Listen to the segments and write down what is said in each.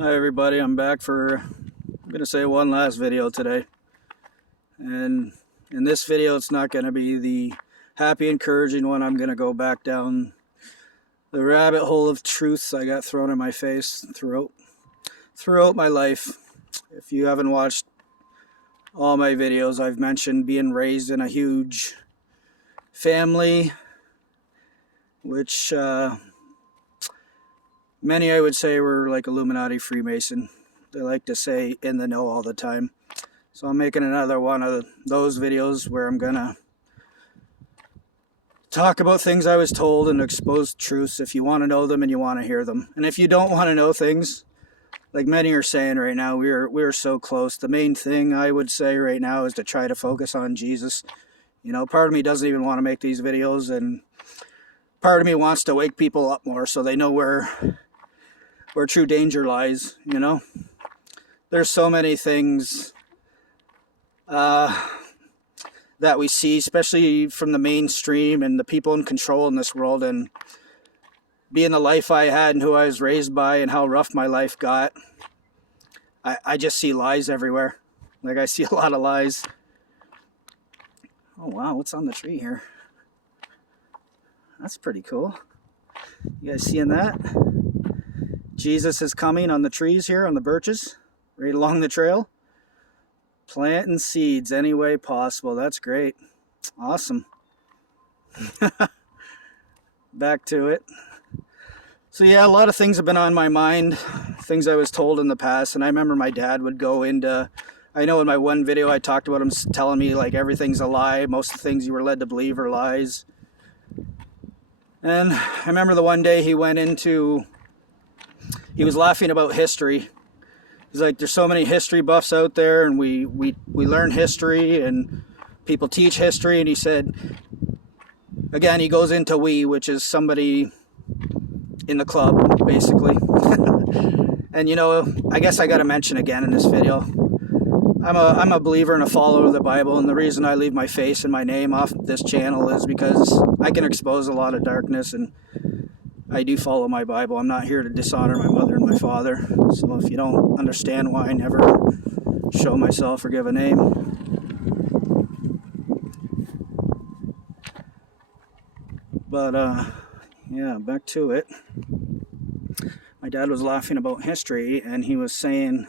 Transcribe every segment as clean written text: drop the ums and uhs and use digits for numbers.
Hi everybody, I'm back for, I'm going to say one last video today. And in this video, it's not going to be the happy, encouraging one. I'm going to go back down the rabbit hole of truths I got thrown in my face throughout my life. If you haven't watched all my videos, I've mentioned being raised in a huge family, which many I would say were like Illuminati, Freemason. They like to say in the know all the time. So I'm making another one of those videos where I'm gonna talk about things I was told and expose truths if you want to know them and you want to hear them. And if you don't want to know things, like many are saying right now, we're so close. The main thing I would say right now is to try to focus on Jesus. You know, part of me doesn't even want to make these videos, and part of me wants to wake people up more so they know where true danger lies. You know, there's so many things that we see, especially from the mainstream and the people in control in this world, and being the life I had and who I was raised by and how rough my life got, I just see lies everywhere. Like, I see a lot of lies. Oh wow, what's on the tree here? That's pretty cool. You guys seeing that? Jesus is coming on the trees here, on the birches, right along the trail. Planting seeds any way possible. That's great. Awesome. Back to it. So yeah, a lot of things have been on my mind, things I was told in the past, and I remember my dad would go into, I know in my one video I talked about him telling me like everything's a lie, most of the things you were led to believe are lies. And I remember the one day he was laughing about history. He's like, there's so many history buffs out there, and we learn history and people teach history. And he said, again, he goes into we, which is somebody in the club, basically. And you know, I guess I got to mention again in this video, I'm a believer and a follower of the Bible, and the reason I leave my face and my name off this channel is because I can expose a lot of darkness, and I do follow my Bible. I'm not here to dishonor my mother and my father. So if you don't understand why I never show myself or give a name. But yeah, back to it. My dad was laughing about history, and he was saying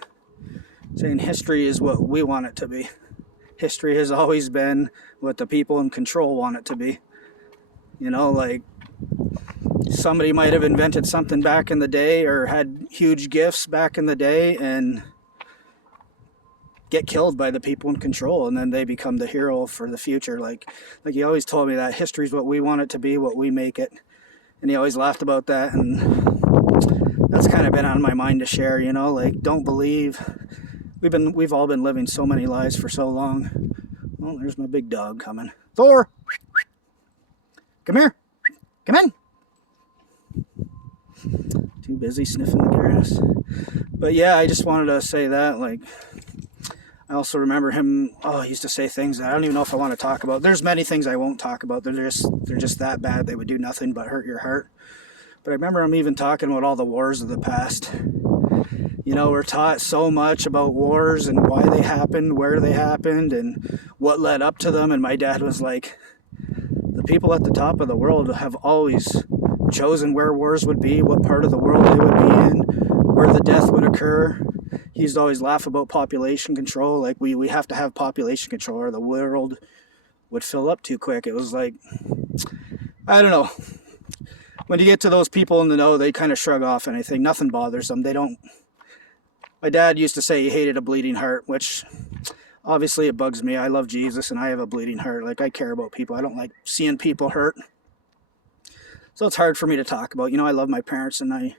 history is what we want it to be. History has always been what the people in control want it to be. You know, like, somebody might have invented something back in the day or had huge gifts back in the day and get killed by the people in control, and then they become the hero for the future. Like he always told me that history is what we want it to be, what we make it. And he always laughed about that, and that's kind of been on my mind to share, you know, like, don't believe. We've all been living so many lies for so long. Oh, there's my big dog coming. Thor! Come here! Come in! Too busy sniffing the grass. But yeah, I just wanted to say that, like, I also remember him, he used to say things that I don't even know if I want to talk about. There's many things I won't talk about. They're just that bad. They would do nothing but hurt your heart. But I remember him even talking about all the wars of the past. You know, we're taught so much about wars and why they happened, where they happened, and what led up to them. And my dad was like, the people at the top of the world have always chosen where wars would be, what part of the world they would be in, where the death would occur. He used to always laugh about population control. Like, we have to have population control or the world would fill up too quick. It was like, I don't know. When you get to those people in the know, they kind of shrug off anything. Nothing bothers them. They don't. My dad used to say he hated a bleeding heart, which obviously it bugs me. I love Jesus and I have a bleeding heart. Like, I care about people. I don't like seeing people hurt. So it's hard for me to talk about. You know, I love my parents and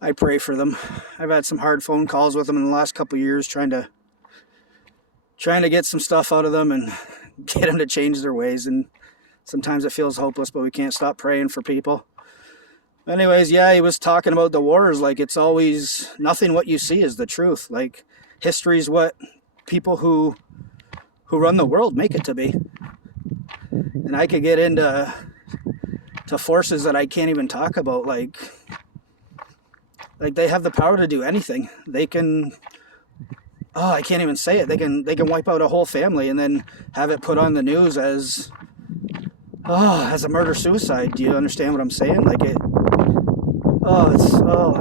I pray for them. I've had some hard phone calls with them in the last couple of years trying to get some stuff out of them and get them to change their ways. And sometimes it feels hopeless, but we can't stop praying for people. Anyways, yeah, he was talking about the wars. Like, it's always, nothing what you see is the truth. Like, history is what people who run the world make it to be. And I could get into forces that I can't even talk about, like Like, they have the power to do anything. They can, oh, I can't even say it. They can wipe out a whole family and then have it put on the news as, oh, as a murder-suicide. Do you understand what I'm saying? Like, I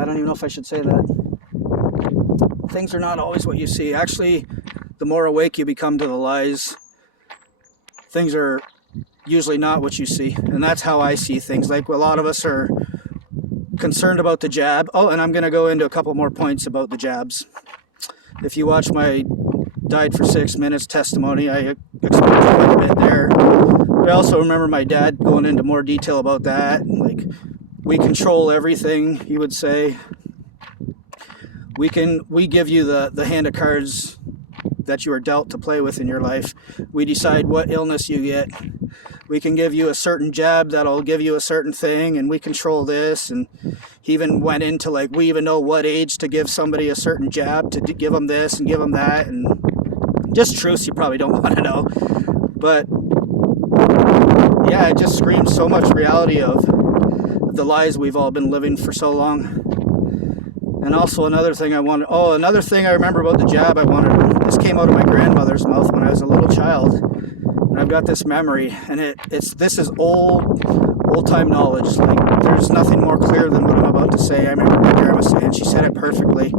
don't even know if I should say that. Things are not always what you see. Actually, the more awake you become to the lies, things are usually not what you see. And that's how I see things. Like, a lot of us are concerned about the jab. Oh, and I'm going to go into a couple more points about the jabs. If you watch my Died for 6 Minutes testimony, I explained quite a bit there. But I also remember my dad going into more detail about that. Like, we control everything, he would say. We give you the hand of cards that you are dealt to play with in your life. We decide what illness you get. We can give you a certain jab that'll give you a certain thing, and we control this. And he even went into, like, we even know what age to give somebody a certain jab, to give them this and give them that, and just truths you probably don't want to know. But yeah, it just screams so much reality of the lies we've all been living for so long. And also another thing another thing I remember about the jab this came out of my grandmother's mouth when I was a little child. And I've got this memory, and this is old time knowledge. Like, there's nothing more clear than what I'm about to say. I remember my grandma saying, she said it perfectly.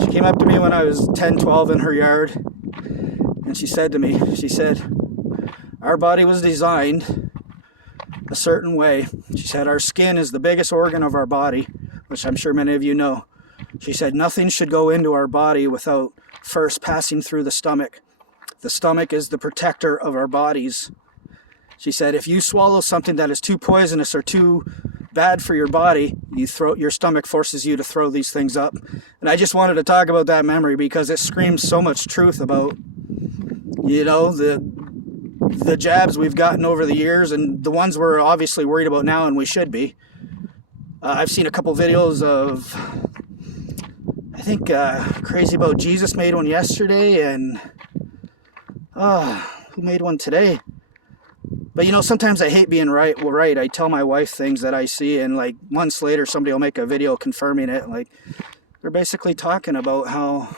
She came up to me when I was 10, 12 in her yard, and she said to me, our body was designed a certain way. She said, our skin is the biggest organ of our body, which I'm sure many of you know. She said, nothing should go into our body without first passing through the stomach. The stomach is the protector of our bodies. She said, if you swallow something that is too poisonous or too bad for your body, your stomach forces you to throw these things up. And I just wanted to talk about that memory because it screams so much truth about, the jabs we've gotten over the years, and the ones we're obviously worried about now, and we should be. I've seen a couple videos of, I think Crazy About Jesus made one yesterday, and who made one today? But sometimes I hate being right. Well, right, I tell my wife things that I see, and like months later somebody will make a video confirming it. Like, they're basically talking about how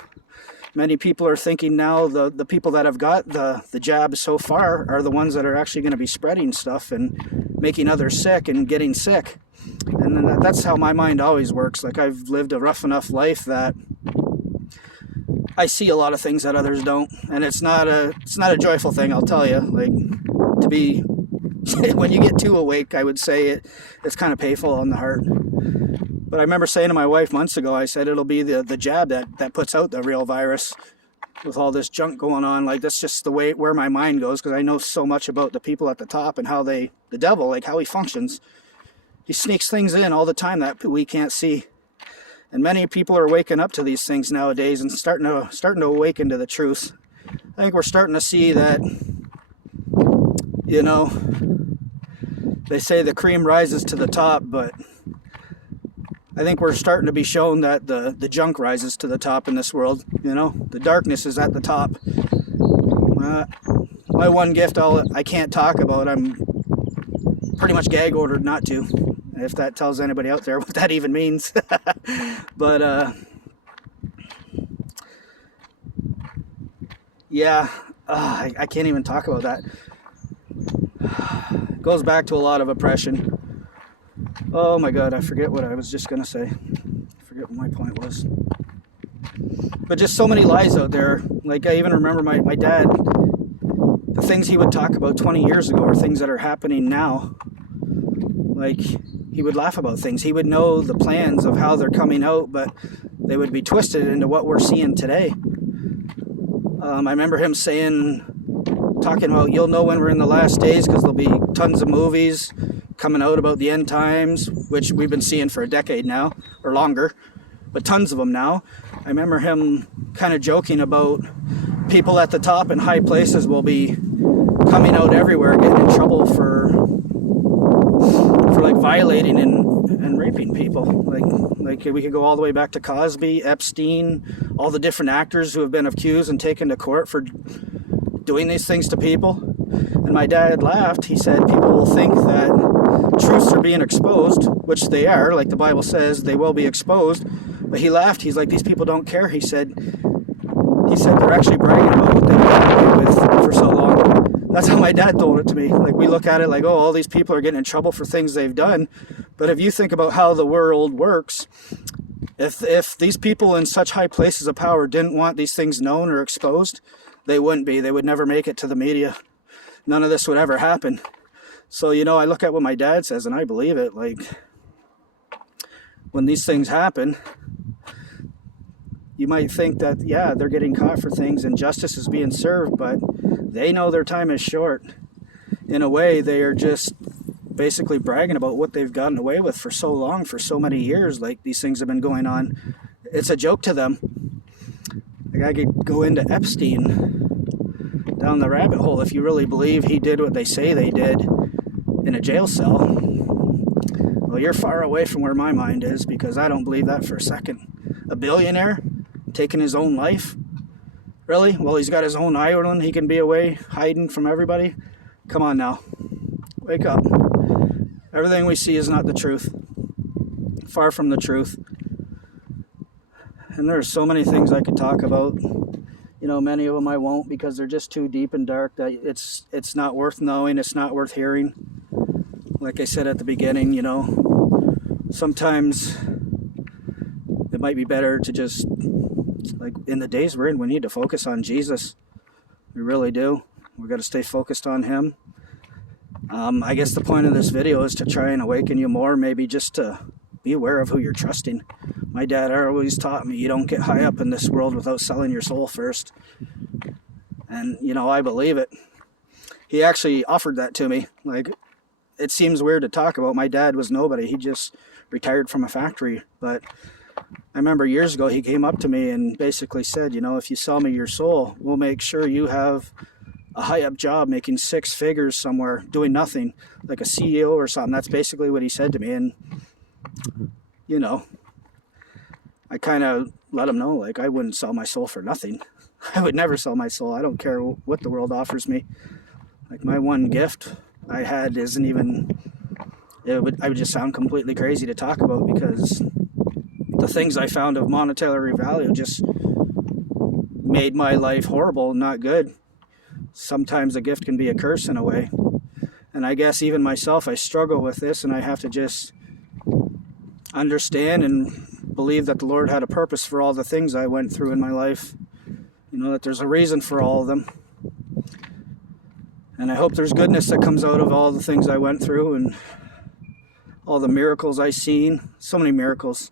many people are thinking now the people that have got the jab so far are the ones that are actually going to be spreading stuff and making others sick and getting sick. And then that's how my mind always works. Like, I've lived a rough enough life that I see a lot of things that others don't, and it's not a joyful thing, I'll tell you. Like, to be when you get too awake, I would say it's kind of painful on the heart. But I remember saying to my wife months ago, I said it'll be the jab that puts out the real virus with all this junk going on. Like, that's just where my mind goes, because I know so much about the people at the top and how the devil, like how he functions. He sneaks things in all the time that we can't see. And many people are waking up to these things nowadays and starting to awaken to the truth. I think we're starting to see that, they say the cream rises to the top, but I think we're starting to be shown that the junk rises to the top in this world. The darkness is at the top. My one gift I can't talk about. I'm pretty much gag ordered not to, if that tells anybody out there what that even means. But yeah, I can't even talk about that. It goes back to a lot of oppression. Oh my God, I forget what I was just gonna say. I forget what my point was. But just so many lies out there. Like, I even remember my dad, the things he would talk about 20 years ago are things that are happening now. Like, he would laugh about things. He would know the plans of how they're coming out, but they would be twisted into what we're seeing today. I remember him talking about, you'll know when we're in the last days because there'll be tons of movies coming out about the end times, which we've been seeing for a decade now, or longer, but tons of them now. I remember him kind of joking about people at the top in high places will be coming out everywhere, getting in trouble for like violating and raping people. Like we could go all the way back to Cosby, Epstein, all the different actors who have been accused and taken to court for doing these things to people. And my dad laughed. He said people will think that truths are being exposed, which they are, like the Bible says, they will be exposed. But he laughed. He's like, these people don't care. He said they're actually bragging about what they've gotten away with for so long. That's how my dad told it to me. Like, we look at it like, oh, all these people are getting in trouble for things they've done. But if you think about how the world works, if these people in such high places of power didn't want these things known or exposed, they wouldn't be. They would never make it to the media. None of this would ever happen. So, you know, I look at what my dad says and I believe it. Like, when these things happen, you might think that, yeah, they're getting caught for things and justice is being served, but they know their time is short. In a way, they are just basically bragging about what they've gotten away with for so long, for so many years. Like, these things have been going on. It's a joke to them. Like, I could go into Epstein down the rabbit hole if you really believe he did what they say they did in a jail cell. Well, you're far away from where my mind is, because I don't believe that for a second. A billionaire taking his own life? Really? Well, he's got his own island. He can be away hiding from everybody. Come on now. Wake up. Everything we see is not the truth. Far from the truth. And there's so many things I could talk about. You know, many of them I won't, because they're just too deep and dark that it's not worth knowing. It's not worth hearing. Like I said at the beginning, you know, sometimes it might be better to just, like, in the days we're in, we need to focus on Jesus. We really do. We got to stay focused on him. I guess the point of this video is to try and awaken you more, maybe just to be aware of who you're trusting. My dad always taught me, you don't get high up in this world without selling your soul first. And, you know, I believe it. He actually offered that to me. Like, it seems weird to talk about. My dad was nobody. He just retired from a factory. But I remember years ago, he came up to me and basically said, you know, if you sell me your soul, we'll make sure you have a high-up job making 6 figures somewhere, doing nothing, like a CEO or something. That's basically what he said to me. And, you know, I kind of let him know, like, I wouldn't sell my soul for nothing. I would never sell my soul. I don't care what the world offers me. Like, my one gift I had isn't even, I would just sound completely crazy to talk about, because the things I found of monetary value just made my life horrible, not good. Sometimes a gift can be a curse in a way. And I guess even myself, I struggle with this, and I have to just understand and believe that the Lord had a purpose for all the things I went through in my life. You know, that there's a reason for all of them. And I hope there's goodness that comes out of all the things I went through and all the miracles I seen. So many miracles.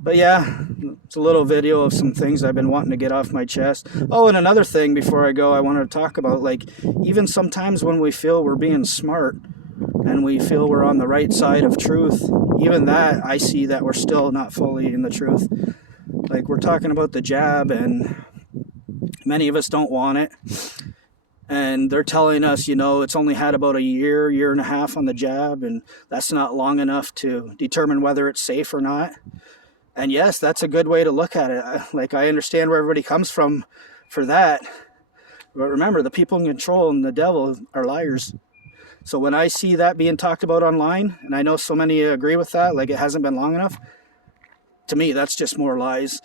But yeah, it's a little video of some things I've been wanting to get off my chest. Oh, and another thing before I go, I wanted to talk about, like, even sometimes when we feel we're being smart and we feel we're on the right side of truth, even that, I see that we're still not fully in the truth. Like, we're talking about the jab, and many of us don't want it. And they're telling us, you know, it's only had about a year and a half on the jab, and that's not long enough to determine whether it's safe or not. And yes, that's a good way to look at it. Like, I understand where everybody comes from for that. But remember, the people in control and the devil are liars. So when I see that being talked about online, and I know so many agree with that, like it hasn't been long enough, to me, that's just more lies.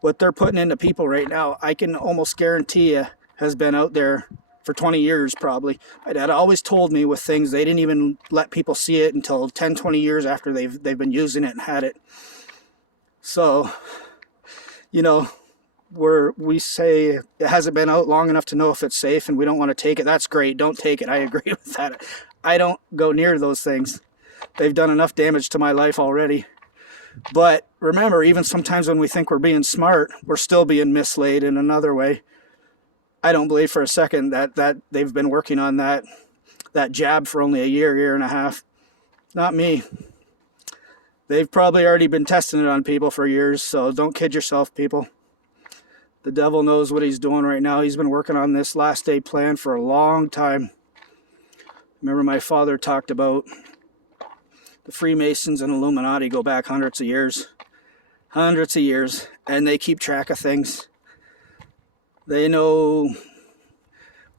What they're putting into people right now, I can almost guarantee you, has been out there for 20 years probably. My dad always told me with things, they didn't even let people see it until 10, 20 years after they've been using it and had it. So, you know, we say it hasn't been out long enough to know if it's safe and we don't want to take it. That's great. Don't take it. I agree with that. I don't go near those things. They've done enough damage to my life already. But remember, even sometimes when we think we're being smart, we're still being misled in another way. I don't believe for a second that they've been working on that jab for only a year and a half. Not me. They've probably already been testing it on people for years, so don't kid yourself, people. The devil knows what he's doing right now. He's been working on this last day plan for a long time. Remember, my father talked about the Freemasons and Illuminati go back hundreds of years, and they keep track of things. They know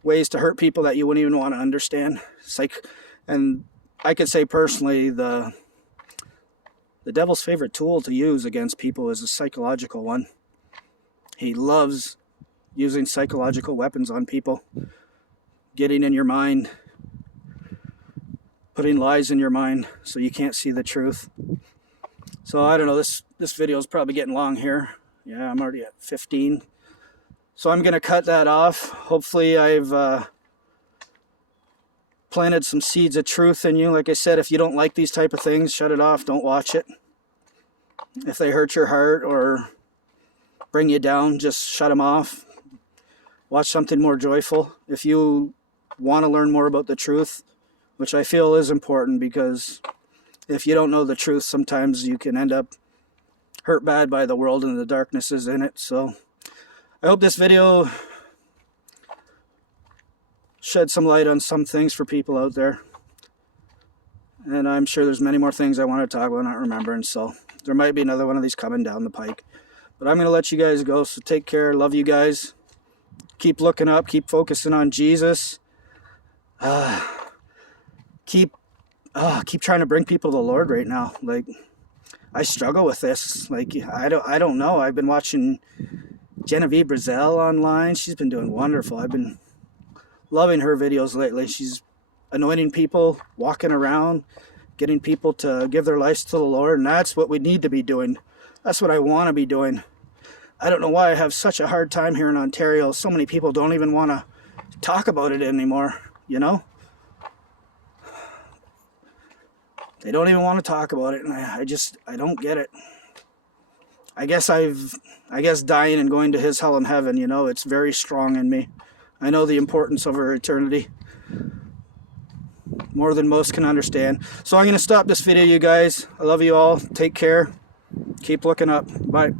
ways to hurt people that you wouldn't even want to understand. It's like, and I could say personally, the devil's favorite tool to use against people is a psychological one. He loves using psychological weapons on people, getting in your mind, putting lies in your mind so you can't see the truth. So I don't know, this video is probably getting long here. Yeah, I'm already at 15. So I'm going to cut that off. Hopefully I've planted some seeds of truth in you. Like I said, if you don't like these type of things, shut it off. Don't watch it. If they hurt your heart or bring you down, just shut them off. Watch something more joyful. If you want to learn more about the truth, which I feel is important, because if you don't know the truth, sometimes you can end up hurt bad by the world and the darknesses in it. So I hope this video shed some light on some things for people out there. And I'm sure there's many more things I want to talk about not remembering. So there might be another one of these coming down the pike. But I'm going to let you guys go. So take care. Love you guys. Keep looking up. Keep focusing on Jesus. Keep trying to bring people to the Lord right now. Like, I struggle with this. Like, I don't know. I've been watching Genevieve Brazell online. She's been doing wonderful. I've been loving her videos lately. She's anointing people, walking around, getting people to give their lives to the Lord, and that's what we need to be doing. That's what I want to be doing. I don't know why I have such a hard time here in Ontario. So many people don't even want to talk about it anymore, you know? They don't even want to talk about it, and I don't get it. I guess dying and going to his hell and heaven, you know, it's very strong in me. I know the importance of our eternity more than most can understand. So I'm going to stop this video, you guys. I love you all. Take care. Keep looking up. Bye.